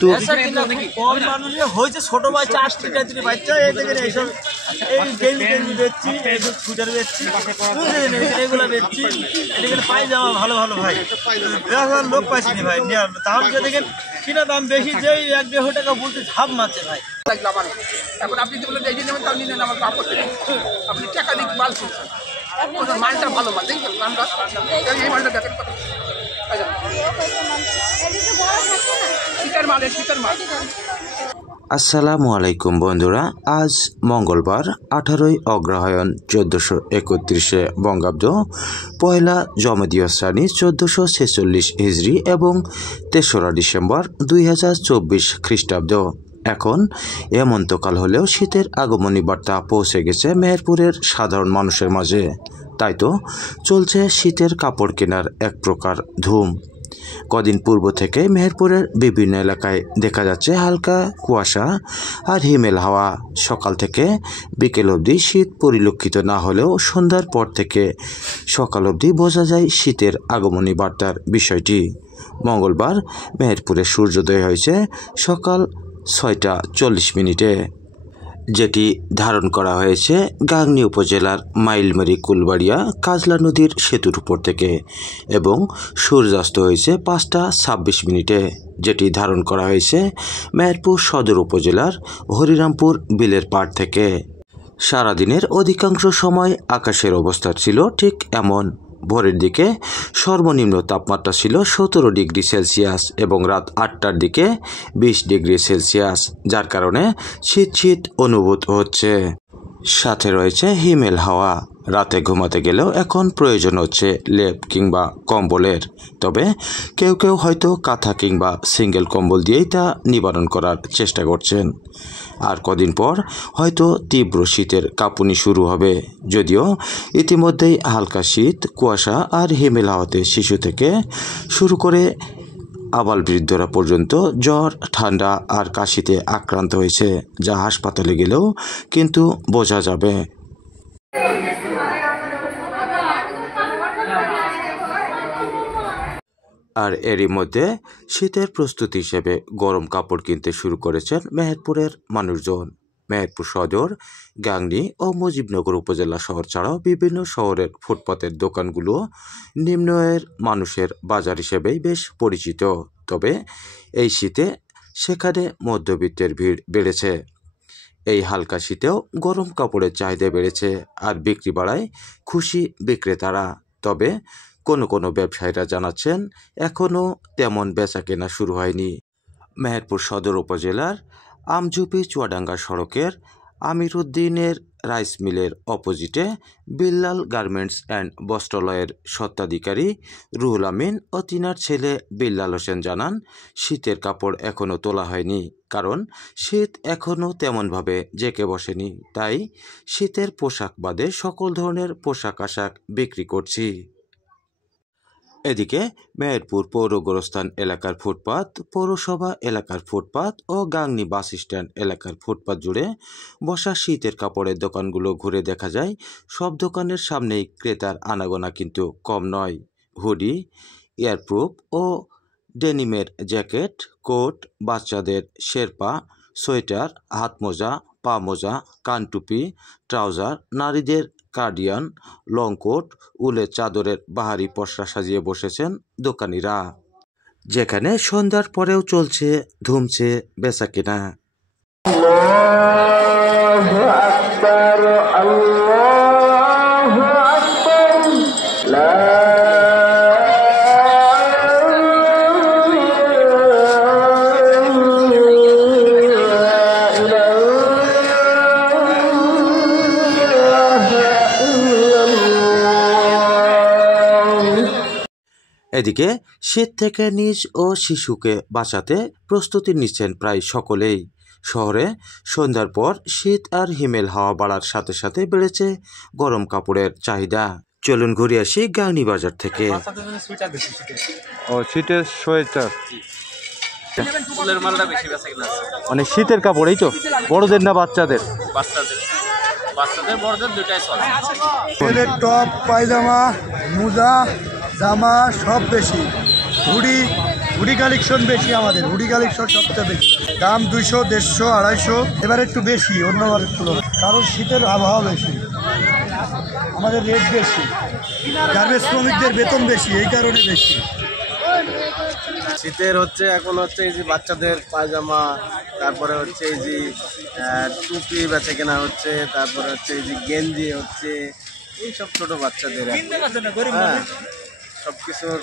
তো কম মানুষে হয়েছে ছোট বাচ্চা 8টি বাচ্চা এই দেখেন এইসব এই গেঞ্জি বেচছি, এইসব স্কুটার বেচছি, এগুলো বেচছি। এখানে পায়জামা ভালো ভালো ভাই লোক পাইছিনি ভাই, তাহলে দেখেন কিনা দাম বেশি, যে 1-1.5 টাকা বলতে ঝাপ মারছে ভাই। এখন আপনি যে বলেন এই যে নেবেন তাও নিয়ে নেন, আমার আপত্তি নেই। আপনি টাকা দিক মাল কিনছেন, মালটা ভালো মাল দেখবেন, আমরা এই মালটা দেখেন শীতের মাল, শীতের মাল। আসসালামু আলাইকুম বন্ধুরা, আজ মঙ্গলবার 18ই অগ্রহায়ণ 1431 বঙ্গাব্দ, পয়লা জমদীয় শ্রেণী 1446 হিজরি এবং 3রা ডিসেম্বর 2024 খ্রিস্টাব্দ। এখন হেমন্তকাল হলেও শীতের আগমনী বার্তা পৌঁছে গেছে মেহেরপুরের সাধারণ মানুষের মাঝে। তাই তো চলছে শীতের কাপড় কেনার এক প্রকার ধুম। কদিন পূর্ব থেকে মেহেরপুরের বিভিন্ন এলাকায় দেখা যাচ্ছে হালকা কুয়াশা আর হিমেল হাওয়া। সকাল থেকে বিকেল অবধি শীত পরিলক্ষিত না হলেও সন্ধ্যার পর থেকে সকাল অবধি বোঝা যায় শীতের আগমনী বার্তার বিষয়টি। মঙ্গলবার মেহেরপুরে সূর্যোদয় হয়েছে সকাল 6টা 40 মিনিটে, যেটি ধারণ করা হয়েছে গাংনী উপজেলার মাইলমারি কুলবাড়িয়া কাজলা নদীর সেতুর উপর থেকে, এবং সূর্যাস্ত হয়েছে 5টা 26 মিনিটে, যেটি ধারণ করা হয়েছে মেহেরপুর সদর উপজেলার হরিরামপুর বিলের পাড় থেকে। সারাদিনের অধিকাংশ সময় আকাশের অবস্থা ছিল ঠিক এমন। ভোরের দিকে সর্বনিম্ন তাপমাত্রা ছিল 17 ডিগ্রি সেলসিয়াস এবং রাত 8টার দিকে 20 ডিগ্রি সেলসিয়াস, যার কারণে শীত শীত অনুভূত হচ্ছে। সাথে রয়েছে হিমেল হাওয়া। রাতে ঘুমাতে গেলেও এখন প্রয়োজন হচ্ছে লেপ কিংবা কম্বলের, তবে কেউ কেউ হয়তো কাঁথা কিংবা সিঙ্গেল কম্বল দিয়েই তা নিবারণ করার চেষ্টা করছেন। আর কদিন পর হয়তো তীব্র শীতের কাঁপুনি শুরু হবে, যদিও ইতিমধ্যেই হালকা শীত, কুয়াশা আর হিমেল হাওয়াতে শিশু থেকে শুরু করে আবাল বৃদ্ধরা পর্যন্ত জ্বর, ঠান্ডা আর কাশিতে আক্রান্ত হয়েছে, যা হাসপাতালে গেলেও কিন্তু বোঝা যাবে। আর এরই মধ্যে শীতের প্রস্তুতি হিসেবে গরম কাপড় কিনতে শুরু করেছেন মেহেরপুরের মানুষজন। মেহেরপুর সদর, গাংনী ও মুজিবনগর উপজেলা শহর ছাড়াও বিভিন্ন শহরের ফুটপাতের দোকানগুলো নিম্ন আয়ের মানুষের বাজার হিসেবেই বেশ পরিচিত, তবে এই শীতে সেখানে মধ্যবিত্তের ভিড় বেড়েছে। এই হালকা শীতেও গরম কাপড়ের চাহিদা বেড়েছে আর বিক্রি বাড়ায় খুশি বিক্রেতারা। তবে কোনো ব্যবসায়ীরা জানাচ্ছেন এখনও তেমন বেচাকেনা শুরু হয়নি। মেহেরপুর সদর উপজেলার আমঝুপি চুয়াডাঙ্গা সড়কের আমিরুদ্দিনের রাইস মিলের অপোজিটে বিল্লাল গার্মেন্টস অ্যান্ড বস্ত্রালয়ের স্বত্বাধিকারী রুহুল আমিন ও তিনার ছেলে বিল্লাল হোসেন জানান, শীতের কাপড় এখনও তোলা হয়নি, কারণ শীত এখনও তেমনভাবে জেঁকে বসেনি। তাই শীতের পোশাক বাদে সকল ধরনের পোশাক আশাক বিক্রি করছি। এদিকে মেহেরপুর পৌর গোরস্থান এলাকার ফুটপাত, পৌরসভা এলাকার ফুটপাত ও গাংনী বাস স্ট্যান্ড এলাকার ফুটপাত জুড়ে বসা শীতের কাপড়ের দোকানগুলো ঘুরে দেখা যায় সব দোকানের সামনেই ক্রেতার আনাগোনা কিন্তু কম নয়। হুডি, এয়ারপ্রুফ ও ডেনিমের জ্যাকেট, কোট, বাচ্চাদের শেরপা, সোয়েটার, হাত মোজা, পা মোজা, কানটুপি, ট্রাউজার, নারীদের কার্ডিয়ান, লং কোট, উলের চাদরের বাহারি পসরা সাজিয়ে বসেছেন দোকানিরা, যেখানে সন্ধ্যার পরেও চলছে ধুমছে বেচাকেনা। এদিকে শীত থেকে নিজ ও শিশুকে বাঁচাতে প্রস্তুতি নিচ্ছেন প্রায় সকলেই। শহরে সন্ধ্যার পর শীত আর হিমেল হাওয়া বাড়ার সাথে সাথে বেড়েছে গরম কাপড়ের চাহিদা। চলুন ঘুরে আসি গাংনী বাজার থেকে। শীতের সোয়েটার, মানে শীতের কাপড়, এই তো বড়দের না বাচ্চাদের? বড়দের দুটাই চলে। ছেলের টপ, পায়জামা, মোজা, জামা সব বেশি, হুডি হুডি কালেকশন বেশি, আমাদের হুডি কালেকশন সবচেয়ে বেশি, দাম 200, 150, 250, এবার একটু বেশি অন্যবারের তুলনায়, কারণ শীতের আবহাওয়া বেশি, আমাদের রেট বেশি, গার্মেন্টস শ্রমিকদের বেতন বেশি, এই কারণে বেশি। শীতের হচ্ছে এখন হচ্ছে এই যে বাচ্চাদের পায়জামা, তারপরে হচ্ছে এই যে টুপি বেচা কেনা হচ্ছে, তারপরে হচ্ছে এই যে গেঞ্জি হচ্ছে, এই সব ছোটো বাচ্চাদের হ্যাঁ, সব কিছুর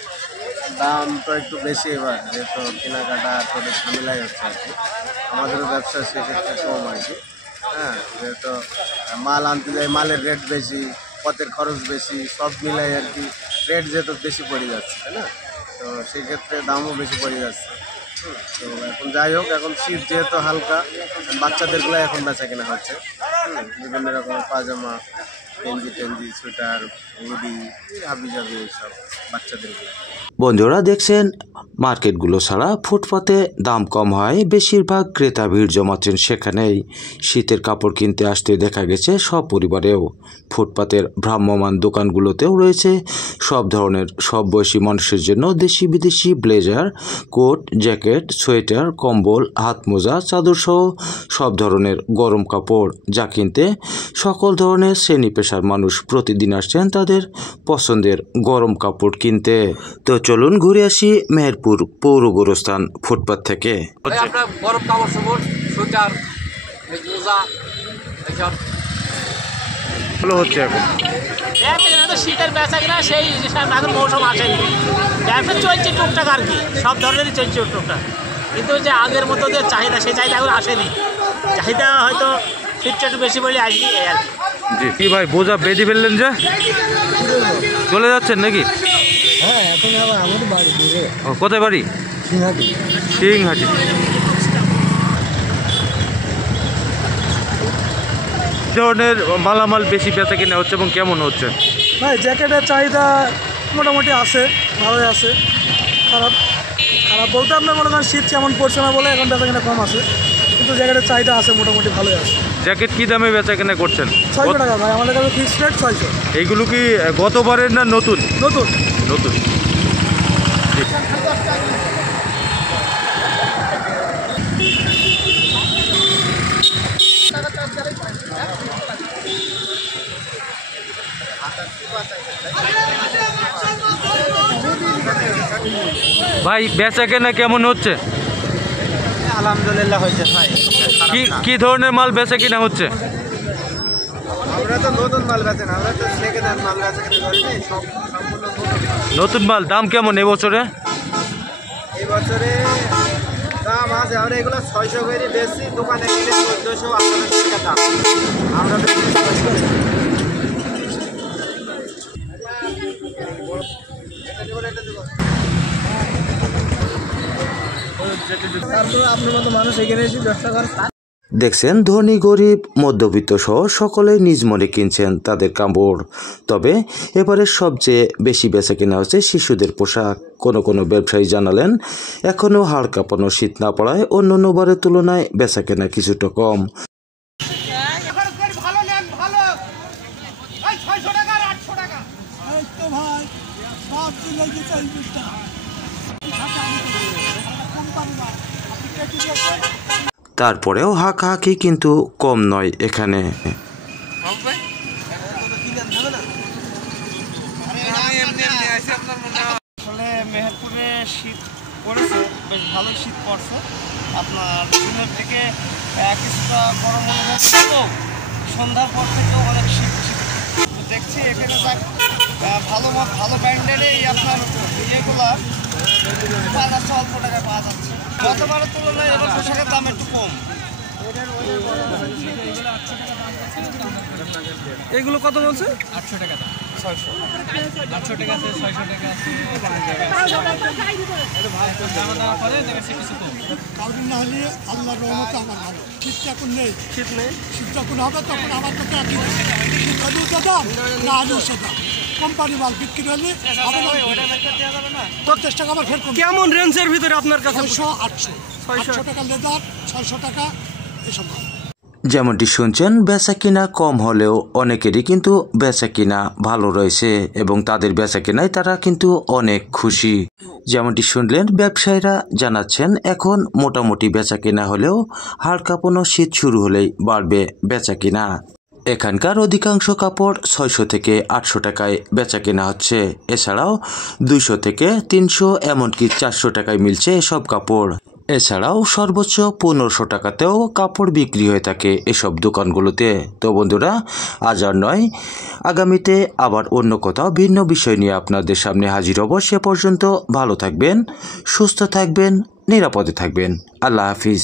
দাম তো একটু বেশি এবার, যেহেতু কেনাকাটা করে ঝামেলাই হচ্ছে আর কি। আমাদেরও ব্যবসা সেক্ষেত্রে কম আর কি। হ্যাঁ, যেহেতু মাল আনতে যাই, মালের রেট বেশি, পথের খরচ বেশি, সব মিলাই আর কি রেট যেহেতু বেশি পড়ে যাচ্ছে, তাই না? তো সেক্ষেত্রে দামও বেশি পড়ে যাচ্ছে। তো এখন যাই হোক, এখন শীত যেহেতু হালকা, বাচ্চাদেরগুলো এখন বেচা কেনা হচ্ছে। বিভিন্ন রকমের পায়জামা, গেঞ্জি টেঞ্জি, সোয়েটার, হুডি, হাবি জাবি, এইসব বাচ্চাদেরগুলো। বন্ধুরা দেখছেন, মার্কেটগুলো ছাড়া ফুটপাতে দাম কম হয়, বেশিরভাগ ক্রেতা ভিড় জমাচ্ছেন সেখানেই। শীতের কাপড় কিনতে আসতে দেখা গেছে সপরিবারেও। ফুটপাতের ভ্রাম্যমান দোকানগুলোতেও রয়েছে সব ধরনের, সব বয়সী মানুষের জন্য দেশি বিদেশি ব্লেজার, কোট, জ্যাকেট, সোয়েটার, কম্বল, হাত মোজা, চাদর সহ সব ধরনের গরম কাপড়, যা কিনতে সকল ধরনের শ্রেণী পেশার মানুষ প্রতিদিন আসছেন তাদের পছন্দের গরম কাপড় কিনতে। তো চলুন ঘুরে আসি মেহেরপুর পৌর গোরস্থান ফুটপাত থেকে। আপনার গরম কাপড় সাপড়, সোয়েটার, মোজা, এসব ভালো হচ্ছে এখন। শীতের বেচা কিনা সেই এখন মৌসুম আসেনি, ব্যবসা চলছে টুকটাক আর কি, সব ধরনেরই চলছে টুকটাক, কিন্তু যে আগের মতো যে চাহিদা, সেই চাহিদা এখন আসেনি। চাহিদা হয়তো শীতটা একটু বেশি বলে আসবি এই আর কি। জি, কি ভাই বোঝা বেঁধে ফেললেন যে চলে যাচ্ছেন নাকি? হ্যাঁ, এখন আবার আমাদের বাড়ি দূরে, ও, কোথায় বাড়ি? সিংহাটি। সিংহাটি। ধরনের মালামাল বেশি বেচা কিনা হচ্ছে এবং কেমন হচ্ছে? ভাই জ্যাকেটের চাহিদা মোটামুটি আছে, ভালোই আছে। খারাপ খারাপ বলতে আপনার মনে করেন শীত কেমন পড়ছে না বলে এখন বেচা কেনা কম আছে, কিন্তু জ্যাকেটের চাহিদা আছে, মোটামুটি ভালোই আছে। জ্যাকেট কি দামে বেচা কেনা করছেন? 600 টাকা ভাই, আমাদের কাছে ফিক্সড রেট 600। এইগুলো কি গতবারের না নতুন? নতুন নতুন। ভাই বেচা কেনা কেমন হচ্ছে? আলহামদুলিল্লাহ হয়েছে ভাই। কি কি ধরনের মাল বেচা কিনা হচ্ছে? আমরা তো নতুন মাল বেচেন, আমরা তো সেকেন্ড হ্যান্ড মাল বেচা কিনা করিনি, সম্পূর্ণ নতুন মাল দাম কেমন এবছরে? এই বছরে দাম আছে, আমরা এগুলো 600 করে বেশি, দোকানে গেলে 1400, 1800 টাকা দাম। আমরা আপনার মতো মানুষ এখানে এসে ব্যবসা করে। দেখছেন, ধনী গরিব মধ্যবিত্ত সহ সকলেই নিজ মনে কিনছেন তাদের কাপড়। তবে এবারে সবচেয়ে বেশি বেচা কেনা হচ্ছে শিশুদের পোশাক। কোনো ব্যবসায়ী জানালেন, এখনও হাড় কাঁপানো শীত না পড়ায় অন্যান্য বারের তুলনায় বেচা কেনা কিছুটা কম। তারপরেও হাঁকাহাঁকি কিন্তু কম নয় এখানে। আসলে মেহেরপুরে শীত পড়েছে, বেশ ভালোই শীত পড়ছে। আপনার দিনের থেকে কিছুটা গরম অনুভব করলেও সন্ধ্যার পর থেকেও অনেক শীত দেখছি। এখানে ভালো ব্র্যান্ডেরই আপনার ইয়েগুলা পাওয়া যাচ্ছে, অল্প টাকায় পাওয়া যাচ্ছে। গতবারের তুলনায় এবার পোশাকের দাম একটু কম। এগুলো কত বলছে? 800 টাকা দাম। 600, 800 টাকা আছে, 600 টাকা আছে। কাউদিন না হলে আল্লাহর রহমতে আমার ভালো। শীত যখন নেই, শীত যখন হবে তখন আমার কাছে একই দাম না আলু সে দাম। কোম্পানি মাল বিক্রি হলে 50 টাকা আবার ফের কম। কেমন রেঞ্জের ভিতরে আপনার কাছে? 600, 800 টাকা লেদার, 600 টাকা এসব। যেমনটি শুনছেন, বেচা কিনা কম হলেও অনেকেরই কিন্তু বেচা কিনা ভালো রয়েছে এবং তাদের বেচা কিনায় তারা কিন্তু অনেক খুশি। যেমনটি শুনলেন, ব্যবসায়ীরা জানাচ্ছেন এখন মোটামুটি বেচা কিনা হলেও হালকা কোনো শীত শুরু হলেই বাড়বে বেচা কিনা। এখানকার অধিকাংশ কাপড় 600 থেকে 800 টাকায় বেচা কেনা হচ্ছে। এছাড়াও 200 থেকে 300 এমনকি 400 টাকায় মিলছে এসব কাপড়। এছাড়াও সর্বোচ্চ 1500 টাকাতেও কাপড় বিক্রি হয়ে থাকে এসব দোকানগুলোতে। তো বন্ধুরা, আজ আর নয়, আগামীতে আবার অন্য কোথাও ভিন্ন বিষয় নিয়ে আপনাদের সামনে হাজির হব। সে পর্যন্ত ভালো থাকবেন, সুস্থ থাকবেন, নিরাপদে থাকবেন। আল্লাহ হাফিজ।